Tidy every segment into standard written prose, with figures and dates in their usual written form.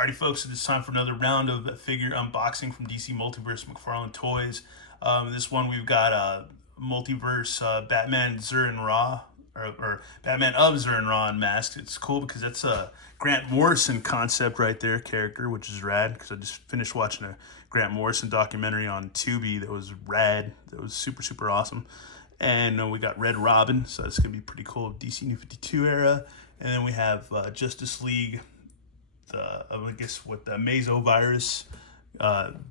Alrighty, folks, it is time for another round of figure unboxing from DC Multiverse Mcfarlane Toys. This one we've got Multiverse Batman Zur and Ra, or Batman of Zur and Ra unmasked. It's cool because that's a Grant Morrison concept right there, character, which is rad because I just finished watching a Grant Morrison documentary on Tubi that was rad. That was super, super awesome. And we got Red Robin, so that's going to be pretty cool. DC New 52 era. And then we have Justice League, I guess what the Mesovirus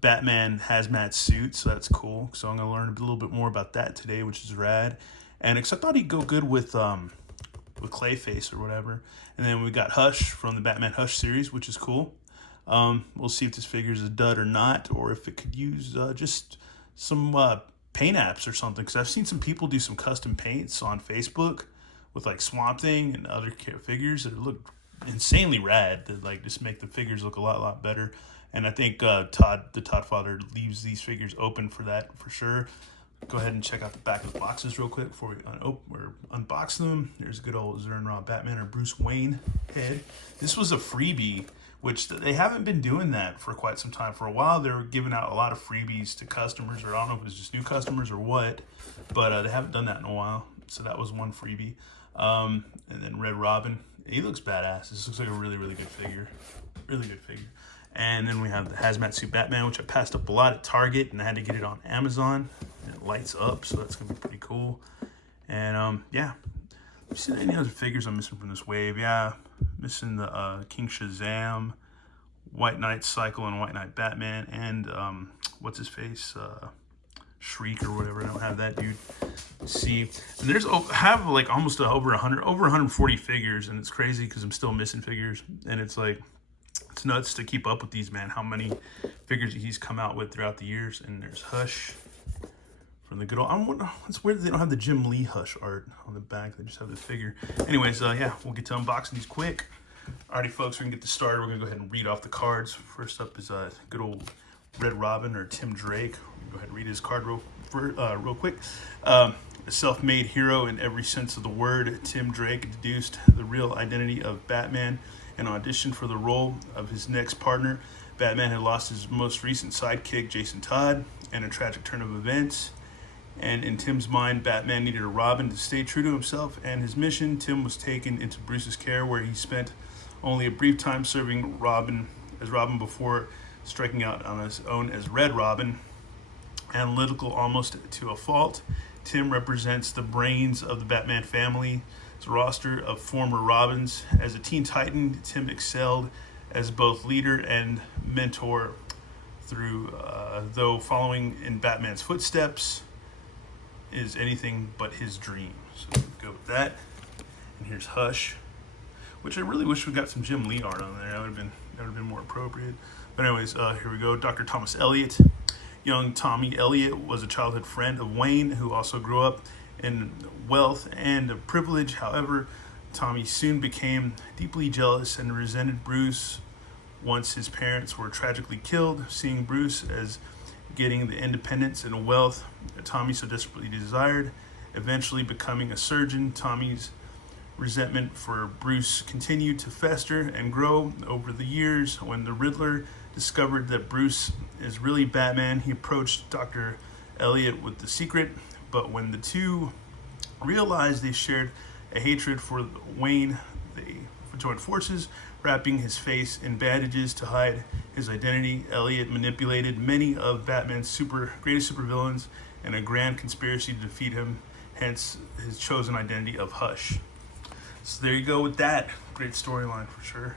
Batman hazmat suit, so that's cool. So I'm gonna learn a little bit more about that today, which is rad. And because I thought he'd go good with Clayface or whatever. And then we got Hush from the Batman Hush series, which is cool. We'll see if this figure is a dud or not, or if it could use just some paint apps or something. Because I've seen some people do some custom paints on Facebook with like Swamp Thing and other figures that look insanely rad, that like just make the figures look a lot better. And I think the Todd father leaves these figures open for that for sure. Go ahead and check out the back of the boxes real quick before we unbox them. There's a good old Zur and Ra Batman or Bruce Wayne head. This was a freebie, which they haven't been doing that for quite some time. For a while, they were giving out a lot of freebies to customers, or I don't know if it was just new customers or what, but they haven't done that in a while. So that was one freebie. And then Red Robin. He looks badass. This looks like a really good figure. Really good figure. And then we have the Hazmat Suit Batman, which I passed up a lot at Target, and I had to get it on Amazon. And it lights up, so that's going to be pretty cool. And, yeah. See any other figures I'm missing from this wave? Yeah, missing the King Shazam, White Knight Cycle, and White Knight Batman, and, what's his face? Shriek or whatever. I don't have that dude. Let's see, and there's have like almost over 140 figures, and it's crazy because I'm still missing figures, and it's like it's nuts to keep up with these, man. How many figures he's come out with throughout the years. And there's Hush from the good old. It's weird that they don't have the Jim Lee Hush art on the back. They just have the figure. Anyways, yeah, we'll get to unboxing these quick. Alrighty, folks, we're gonna get this started. We're gonna go ahead and read off the cards. First up is good old Red Robin or Tim Drake. Go ahead and read his card real quick. A self-made hero in every sense of the word, Tim Drake deduced the real identity of Batman and auditioned for the role of his next partner. Batman had lost his most recent sidekick, Jason Todd, in a tragic turn of events. And in Tim's mind, Batman needed a Robin to stay true to himself and his mission. Tim was taken into Bruce's care, where he spent only a brief time serving as Robin before striking out on his own as Red Robin. Analytical almost to a fault, Tim represents the brains of the Batman family. It's a roster of former Robins. As a teen titan, Tim excelled as both leader and mentor though following in Batman's footsteps is anything but his dream. So we'll go with that. And here's Hush, which I really wish we got some Jim Lee art on there. That would have been more appropriate. But anyways, here we go. Dr. Thomas Elliot. Young Tommy Elliot was a childhood friend of Wayne, who also grew up in wealth and privilege. However, Tommy soon became deeply jealous and resented Bruce once his parents were tragically killed. Seeing Bruce as getting the independence and wealth that Tommy so desperately desired, eventually becoming a surgeon, Tommy's resentment for Bruce continued to fester and grow over the years. When the Riddler discovered that Bruce is really Batman, he approached Dr. Elliot with the secret, but when the two realized they shared a hatred for Wayne, they joined forces, wrapping his face in bandages to hide his identity. Elliot manipulated many of Batman's greatest supervillains in a grand conspiracy to defeat him, hence his chosen identity of Hush. So there you go with that. Great storyline for sure.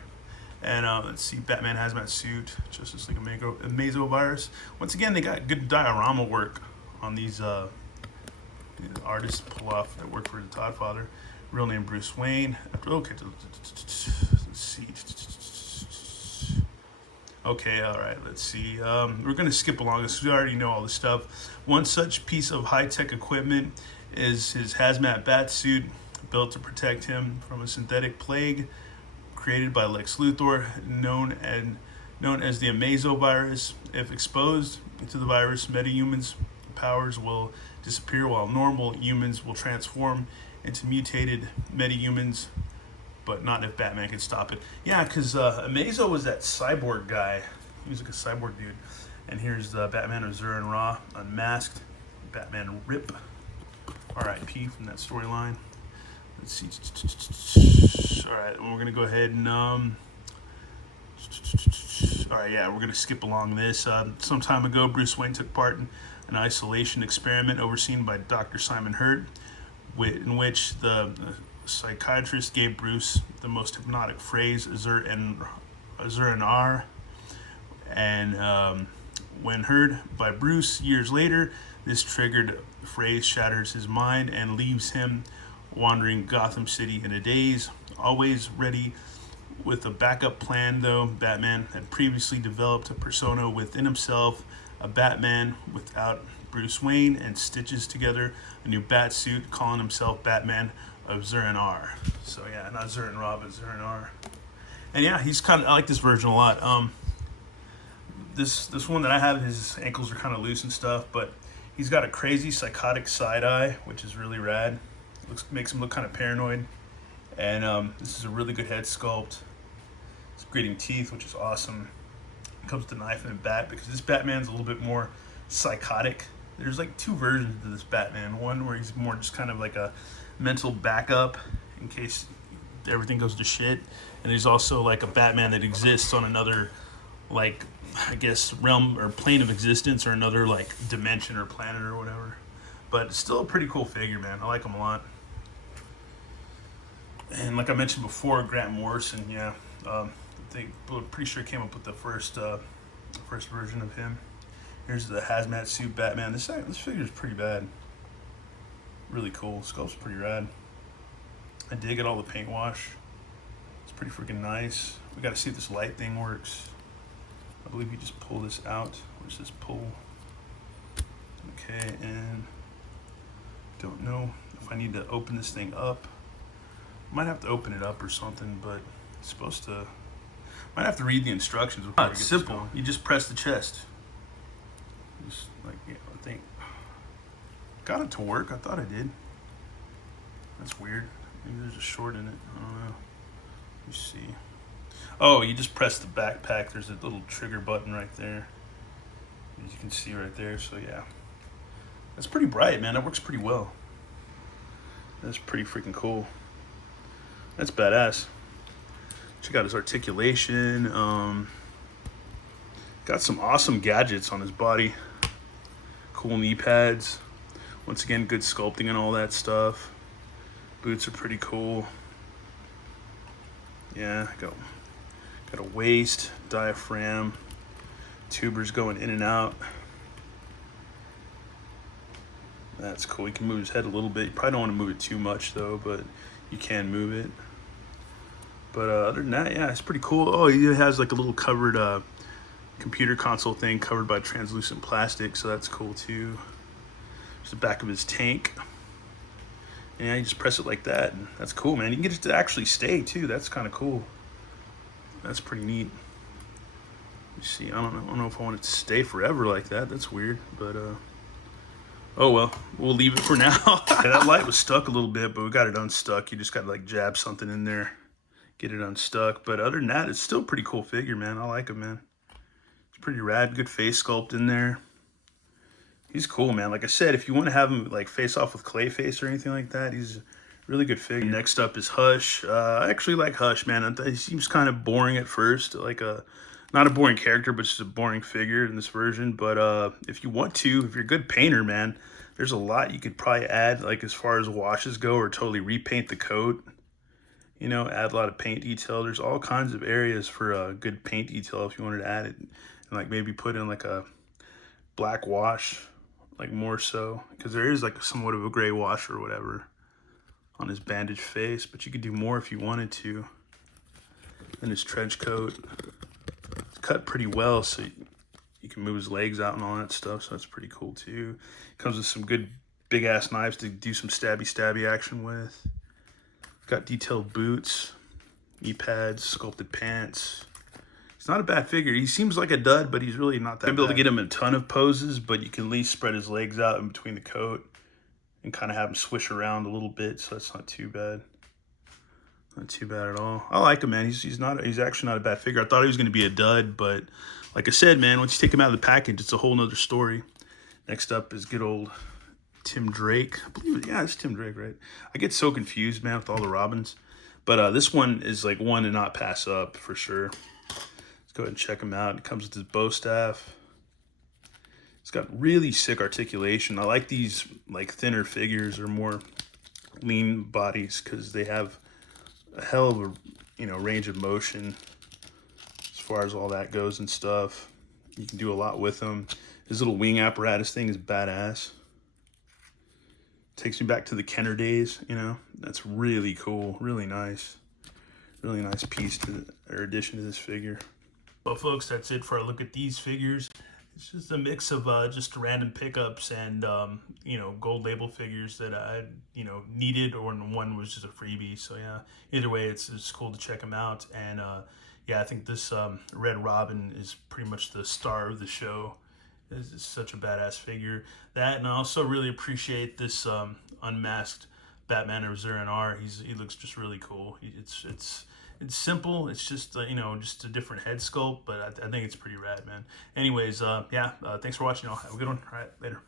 And let's see, Batman Hazmat Suit, Justice League Mesovirus. Once again, they got good diorama work on these artists pull off that work for the Todd father. Real name Bruce Wayne. Okay, let's see. Okay, all right, let's see. We're going to skip along this. We already know all this stuff. One such piece of high-tech equipment is his hazmat bat suit, built to protect him from a synthetic plague created by Lex Luthor, known as the Mesovirus. If exposed to the virus, metahumans' powers will disappear, while normal humans will transform into mutated metahumans. but not if Batman could stop it. Yeah, because Amazo was that cyborg guy. He was like a cyborg dude. And here's the Batman of Zur and Ra, unmasked. Batman Rip, R.I.P. from that storyline. Let's see. All right, we're gonna go ahead and all right, yeah, we're gonna skip along this. Some time ago, Bruce Wayne took part in an isolation experiment overseen by Dr. Simon Hurt, in which the psychiatrist gave Bruce the most hypnotic phrase, Zur and R. And when heard by Bruce years later, this triggered phrase shatters his mind and leaves him wandering Gotham City in a daze. Always ready with a backup plan, though, Batman had previously developed a persona within himself, a Batman without Bruce Wayne, and stitches together a new bat suit, calling himself Batman of Zur and R. So yeah, not Zur and Ra, but Zur and R. And yeah, he's kind of, I like this version a lot. This one that I have, his ankles are kind of loose and stuff, but he's got a crazy psychotic side eye, which is really rad. Makes him look kind of paranoid. And this is a really good head sculpt. It's gritting teeth, which is awesome. It comes with a knife and a bat, because this Batman's a little bit more psychotic. There's like two versions of this Batman. One where he's more just kind of like a mental backup in case everything goes to shit. And there's also like a Batman that exists on another, like, I guess, realm or plane of existence, or another like dimension or planet or whatever. But it's still a pretty cool figure, man. I like him a lot. And like I mentioned before, Grant Morrison, yeah, pretty sure came up with the first version of him. Here's the hazmat suit Batman. This figure is pretty bad. Really cool. Sculpt's pretty rad. I dig it, all the paint wash. It's pretty freaking nice. We got to see if this light thing works. I believe you just pull this out. Where's this pull? Okay, and don't know if I need to open this thing up. Might have to open it up or something, but it's supposed to. Might have to read the instructions. It's simple. You just press the chest. Just like, yeah, I think. Got it to work. I thought I did. That's weird. Maybe there's a short in it. I don't know. Let me see. Oh, you just press the backpack. There's a little trigger button right there, as you can see right there. So yeah, that's pretty bright, man. That works pretty well. That's pretty freaking cool. That's badass. Check out his articulation. Got some awesome gadgets on his body. Cool knee pads. Once again, good sculpting and all that stuff. Boots are pretty cool. Yeah, got a waist, diaphragm, tubers going in and out. That's cool. You can move his head a little bit. You probably don't want to move it too much though, but you can move it. But other than that, yeah, it's pretty cool. Oh, he has like a little covered computer console thing covered by translucent plastic, so that's cool too. There's the back of his tank. And yeah, you just press it like that, and that's cool, man. You can get it to actually stay too. That's kind of cool. That's pretty neat. You see, I don't know if I want it to stay forever like that. That's weird, but oh well, we'll leave it for now. Yeah, that light was stuck a little bit, but we got it unstuck. You just got to like jab something in there, get it unstuck. But other than that, it's still a pretty cool figure, man. I like him, man. It's pretty rad. Good face sculpt in there. He's cool, man. Like I said, if you want to have him like face off with Clayface or anything like that, he's a really good figure. Next up is Hush. I actually like Hush, man. He seems kind of boring at first, like not a boring character, but just a boring figure in this version. But if you want to, if you're a good painter, man, there's a lot you could probably add, like as far as washes go, or totally repaint the coat. You know, add a lot of paint detail. There's all kinds of areas for a good paint detail if you wanted to add it, and like maybe put in like a black wash, like more so, because there is like somewhat of a gray wash or whatever on his bandaged face, but you could do more if you wanted to. And his trench coat, it's cut pretty well, so you can move his legs out and all that stuff, so that's pretty cool too. Comes with some good big ass knives to do some stabby action with. Got detailed boots, knee pads, sculpted pants. He's not a bad figure. He seems like a dud, but he's really not that bad. You'll be able to get him in a ton of poses, but you can at least spread his legs out in between the coat and kind of have him swish around a little bit, so that's not too bad. Not too bad at all. I like him, man. He's actually not a bad figure. I thought he was going to be a dud, but like I said, man, once you take him out of the package, it's a whole nother story. Next up is good old Tim Drake. I believe, yeah, it's Tim Drake, right? I get so confused, man, with all the Robins. But this one is like one to not pass up for sure. Let's go ahead and check him out. It comes with his bow staff. It's got really sick articulation. I like these like thinner figures or more lean bodies because they have a hell of a range of motion as far as all that goes and stuff. You can do a lot with them. His little wing apparatus thing is badass. Takes me back to the Kenner days, That's really cool, really nice piece or addition to this figure. Well, folks, that's it for our look at these figures. It's just a mix of just random pickups and gold label figures that I needed, or one was just a freebie. So yeah, either way, it's cool to check them out. And yeah, I think this Red Robin is pretty much the star of the show. It's such a badass figure. That, and I also really appreciate this unmasked Batman of Zur-En-Arrh. He looks just really cool. It's simple. It's just just a different head sculpt, but I think it's pretty rad, man. Anyways, yeah. Thanks for watching. Y'all have a good one. All right, later.